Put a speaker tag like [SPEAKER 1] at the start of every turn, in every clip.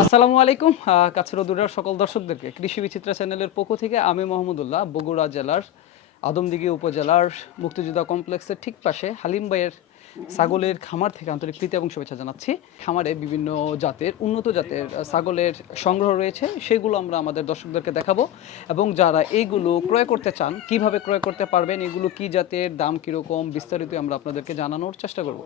[SPEAKER 1] আসসালামু আলাইকুম কাছের দূরের সকল দর্শকদেরকে। কৃষি বিচিত্রা চ্যানেলের পক্ষ থেকে আমি মোহাম্মদুল্লাহ, বগুড়া জেলার আদমদিঘি উপজেলার মুক্তিযোদ্ধা কমপ্লেক্সের ঠিক পাশে হালিম ভাইয়ের ছাগলের খামার থেকে আন্তরিক প্রীতি এবং শুভেচ্ছা জানাচ্ছি। খামারে বিভিন্ন জাতের উন্নত জাতের ছাগলের সংগ্রহ রয়েছে সেগুলো আমরা আমাদের দর্শকদেরকে দেখাবো। এবং যারা এইগুলো ক্রয় করতে চান কীভাবে ক্রয় করতে পারবেন এগুলো কি জাতের দাম কীরকম বিস্তারিত আমরা আপনাদেরকে জানানোর চেষ্টা করব।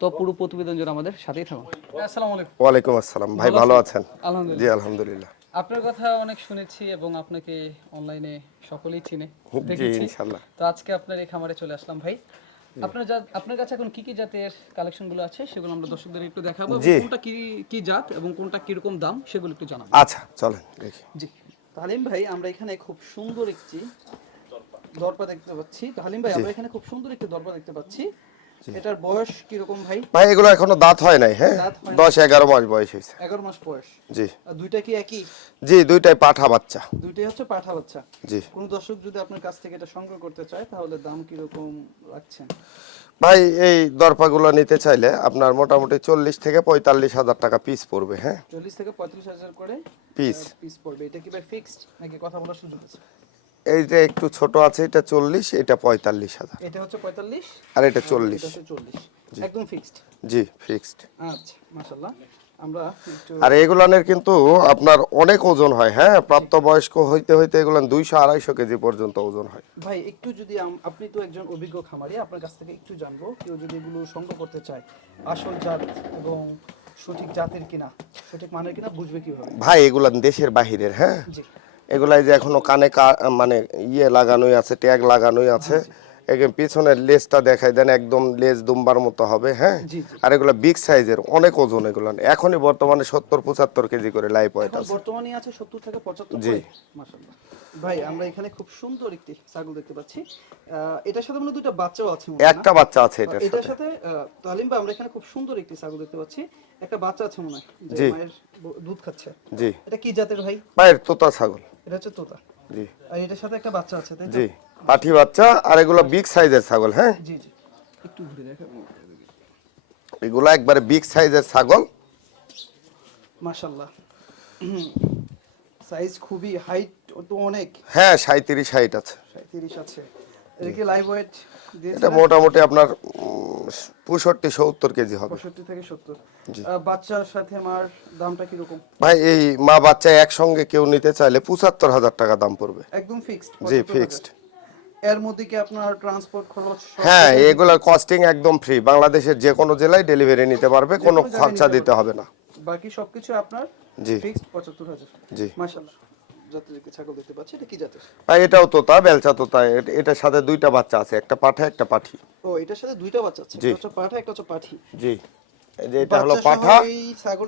[SPEAKER 1] তো পুরো প্রতিবেদন জন্য আমাদের সাথেই থাকুন।
[SPEAKER 2] আসসালামু আলাইকুম।
[SPEAKER 3] ওয়ালাইকুম আসসালাম। ভাই ভালো আছেন?
[SPEAKER 2] আলহামদুলিল্লাহ। জি আলহামদুলিল্লাহ।
[SPEAKER 1] আপনার কথা অনেক শুনেছি এবং আপনাকে অনলাইনে সকলেই চিনে দেখেছি। তো আজকে আপনার এই খামারে চলে আসলাম ভাই। আপনার যা আপনার কাছে এখন কি কি জাতের কালেকশনগুলো আছে সেগুলো আমরা দর্শকদের একটু দেখাবো কোনটা কি কি জাত এবং কোনটা কীরকম দাম সেগুলো একটু জানাব।
[SPEAKER 3] আচ্ছা চলেন দেখি।
[SPEAKER 1] জি। তালিম ভাই আমরা এখানে খুব সুন্দর একটি দরপা দেখতে পাচ্ছি। তালিম ভাই আমরা এখানে খুব সুন্দর একটি দরপা দেখতে পাচ্ছি। এটার বয়স কীরকম ভাই?
[SPEAKER 3] ভাই এগুলো এখনও দাঁত হয় নাই হ্যাঁ? দাঁত হয় নাই। দশ এগারো মাস বয়স হয়েছে।
[SPEAKER 1] এগারো মাস বয়স। জি। আর দুইটা কি একই?
[SPEAKER 3] জি দুইটাই পাঠা বাচ্চা।
[SPEAKER 1] দুইটাই হচ্ছে পাঠা বাচ্চা। জি। কোন দর্শক যদি আপনার কাছ থেকে এটা সংগ্রহ করতে চায় তাহলে দাম কীরকম রাখছেন?
[SPEAKER 3] ভাই এই দরপাগুলো নিতে চাইলে আপনার মোটামুটি চল্লিশ থেকে পঁয়তাল্লিশ হাজার টাকা পিস পড়বে হ্যাঁ?
[SPEAKER 1] চল্লিশ থেকে পঁয়ত্রিশ হাজার করে পিস পিস পড়বে। এটা কি ভাই ফিক্সড নাকি কথা বলার সুযোগ আছে?
[SPEAKER 3] এই যে একটু ছোট আছে এটা চল্লিশ এটা পঁয়তাল্লিশ হাজার।
[SPEAKER 1] এটা হচ্ছে পঁয়তাল্লিশ?
[SPEAKER 3] আর এটা চল্লিশ।
[SPEAKER 1] চল্লিশ। একদম ফিক্সড
[SPEAKER 3] জি ফিক্সড
[SPEAKER 1] আচ্ছা মাশাল্লাহ
[SPEAKER 3] আর এগুলানের কিন্তু আপনার অনেক ওজন হয় হ্যাঁ? প্রাপ্তবয়স্ক হইতে হইতে এগুলান দুইশো আড়াইশো কেজি পর্যন্ত ওজন হয়।
[SPEAKER 1] ভাই একটু যদি আপনি তো একজন অভিজ্ঞ খামারি আপনার কাছ থেকে একটু জানব কেউ যদি এগুলো সংগ্রহ করতে চায় আসল জাত এবং সঠিক জাতের কিনা সঠিক মানের কিনা বুঝবে কীভাবে?
[SPEAKER 3] ভাই এগুলান দেশের বাহিরের হ্যাঁ? জি। এগুলাই যে এখনও কানে মানে ইয়ে লাগানোই আছে ট্যাগ লাগানোই আছে। এখানে পিছনের লেজটা দেখাই দেন একদম লেজ দুম্বার মতো হবে হ্যাঁ। আর এগুলো বিগ সাইজের অনেক ওজন এগুলো। এখনই বর্তমানে সত্তর পঁচাত্তর কেজি করে লাইফ ওয়েট
[SPEAKER 1] আছে। বর্তমানে আছে সত্তর থেকে পঁচাত্তর জি। ভাই আমরা এখানে খুব সুন্দর একটি ছাগল দেখতে পাচ্ছি। এটার সাথে মনে দুটো বাচ্চাও আছে?
[SPEAKER 3] একটা বাচ্চা আছে এটার
[SPEAKER 1] এটার সাথে। সাথে তালিম ভাই আমরা এখানে খুব সুন্দর একটি ছাগল দেখতে পাচ্ছি। একটা বাচ্চা আছে মনে হয়
[SPEAKER 3] যে। মায়ের দুধ খাচ্ছে। জি। এটা কি জাতের ভাই? ভাইয়ের তোতা ছাগল।
[SPEAKER 1] এটা হচ্ছে তোতা। জি। আর এটার সাথে একটা বাচ্চা আছে তাই
[SPEAKER 3] জি। পাঠি বাচ্চা আর এগুলো বিগ সাইজের ছাগল হ্যাঁ? এগুলো একবারে বিগ সাইজের ছাগল।
[SPEAKER 1] মাশাল্লাহ সাইজ খুবই হাইট তো অনেক।
[SPEAKER 3] হ্যাঁ সাঁত্রিশ হাইট আছে।
[SPEAKER 1] তিরিশ আছে। এটা কি লাইভ ওয়েট
[SPEAKER 3] এটা মোটামুটি আপনার পঁয়ষট্টি সত্তর কেজি
[SPEAKER 1] হবে। পঁয়ষট্টি থেকে সত্তর। বাচ্চার সাথে মার দামটা কীরকম?
[SPEAKER 3] ভাই এই মা বাচ্চা একসঙ্গে কেউ নিতে চাইলে পঁচাত্তর হাজার টাকা দাম পড়বে। একদম ফিক্সড জি ফিক্সড
[SPEAKER 1] এর মধ্যে কি আপনার ট্রান্সপোর্ট খরচ
[SPEAKER 3] হ্যাঁ কিছু- কস্টিং একদম ফ্রি বাংলাদেশের যে কোনো জেলায় ডেলিভারি নিতে পারবে কোনো খরচা দিতে হবে না।
[SPEAKER 1] বাকি সবকিছু আপনার জি। ফিক্সড পঁচাত্তর হাজার। জি। মাশাল্লাহ জাতের একটি ছাগল দেখতে পাচ্ছি এটা কি জাতের
[SPEAKER 3] আর এটাও তোতা বেলচা তোতা এট- এটার সাথে দুইটা বাচ্চা আছে একটা পাঠা একটা পাঠি।
[SPEAKER 1] ও এটার সাথে দুইটা বাচ্চা আছে একটা হচ্ছে পাঠা একটা হচ্ছে পাঠি।
[SPEAKER 3] জি। যে এটা হলো পাঠা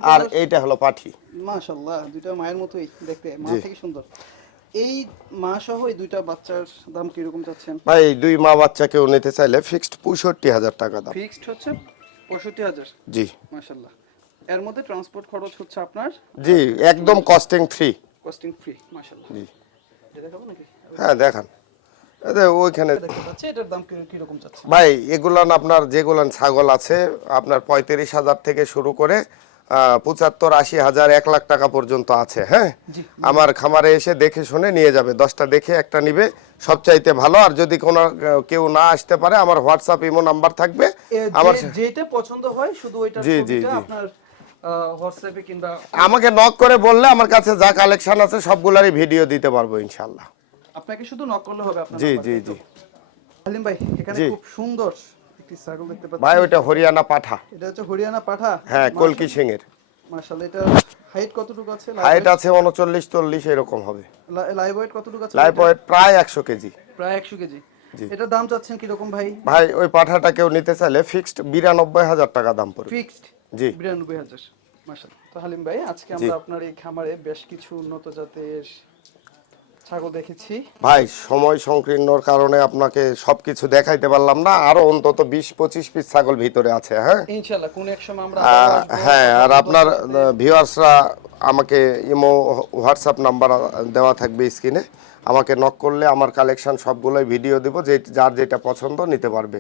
[SPEAKER 3] আর এইটা হলো পাঠি।
[SPEAKER 1] মাশাল্লাহ দুইটা মায়ের মতোই দেখতে। মা থেকে সুন্দর। এই মা সহ এই দুইটা বাচ্চার দাম কীরকম চাচ্ছেন?
[SPEAKER 3] ভাই দুই মা বাচ্চা কেউ নিতে চাইলে ফিক্সড পঁয়ষট্টি হাজার টাকা দাম।
[SPEAKER 1] ফিক্সড হচ্ছে পঁয়ষট্টি হাজার? জি। মাশাল্লাহ এর মধ্যে ট্রান্সপোর্ট খরচ হচ্ছে আপনার?
[SPEAKER 3] জি একদম কস্টিং ফ্রি
[SPEAKER 1] কস্টিং ফ্রি মাশাল্লাহ জি।
[SPEAKER 3] দেখাবো নাকি? হ্যাঁ দেখান। ওইখানে
[SPEAKER 1] কি-
[SPEAKER 3] ভাই এগুলান আপনার যেগুলান ছাগল আছে আপনার পঁয়ত্রিশ হাজার থেকে শুরু করে পঁচাত্তর আশি হাজার এক লাখ টাকা পর্যন্ত আছে হ্যাঁ? আমার খামারে এসে দেখে শুনে নিয়ে যাবে দশটা দেখে একটা নিবে সবচাইতে ভালো। আর যদি কোনো কেউ না আসতে পারে আমার হোয়াটসঅ্যাপ ইমো নাম্বার থাকবে।
[SPEAKER 1] আমার যেটা পছন্দ হয় শুধু ওইটার জি, জি, জি। আপনার হোয়াটসঅ্যাপে কিংবা
[SPEAKER 3] আমাকে নক করে বললে আমার কাছে যা কালেকশন আছে সবগুলারই ভিডিও দিতে পারব ইনশাল্লাহ
[SPEAKER 1] আপনাকে শুধু নক করলে হবে আপনার জি, জি, জি। আলিম ভাই এখানে খুব সুন্দর একটি ছাগল দেখতে পাচ্ছি।
[SPEAKER 3] ভাই ওইটা হরিয়ানা পাঠা।
[SPEAKER 1] এটা হচ্ছে হরিয়ানা পাঠা?
[SPEAKER 3] হ্যাঁ কলকি সিং এর
[SPEAKER 1] মাশাআল্লাহ এটা হাইট কতটুকু আছে?
[SPEAKER 3] হাইট আছে উনচল্লিশ চল্লিশ এরকম হবে।
[SPEAKER 1] লাইভ ওয়েট কতটুকু আছে?
[SPEAKER 3] লাইফ ওয়েট প্রায় একশো কেজি।
[SPEAKER 1] প্রায় 100 কেজি। জি। এটার দাম চাচ্ছেন কি রকম ভাই?
[SPEAKER 3] ভাই ওই পাঠাটা কেউ নিতে চাইলে ফিক্সড বিরানব্বই হাজার টাকা দাম পড়বে। ফিক্সড জি।
[SPEAKER 1] বিরানব্বই হাজার। মাশাআল্লাহ তো হালিম ভাই আজকে আমরা আপনার এই খামারে বেশ কিছু উন্নত জাতের ছাগল দেখেছি।
[SPEAKER 3] ভাই সময় সংকীর্ণর কারণে আপনাকে সবকিছু দেখাইতে পারলাম না। আরও অন্তত বিশ পঁচিশ পিস ছাগল ভিতরে আছে হ্যাঁ?
[SPEAKER 1] ইনশাল্লাহ কোন এক সময় আমরা।
[SPEAKER 3] হ্যাঁ আর আপনার ভিউয়ার্সরা আমাকে ইমো হোয়াটসঅ্যাপ নাম্বার দেওয়া থাকবে স্ক্রিনে। আমাকে নক করলে আমার কালেকশন সবগুলোই ভিডিও দিব যে যার যেটা পছন্দ নিতে পারবে।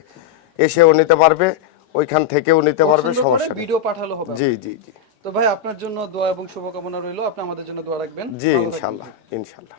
[SPEAKER 3] এসেও নিতে পারবে ওইখান থেকেও নিতে পারবে সমস্যা
[SPEAKER 1] ভিডিও পাঠালো হবে জি জি জি। তো ভাই আপনার জন্য দোয়া এবং শুভকামনা রইল। আপনি আমাদের জন্য দোয়া রাখবেন।
[SPEAKER 3] জি। ইনশাল্লাহ ইনশাল্লাহ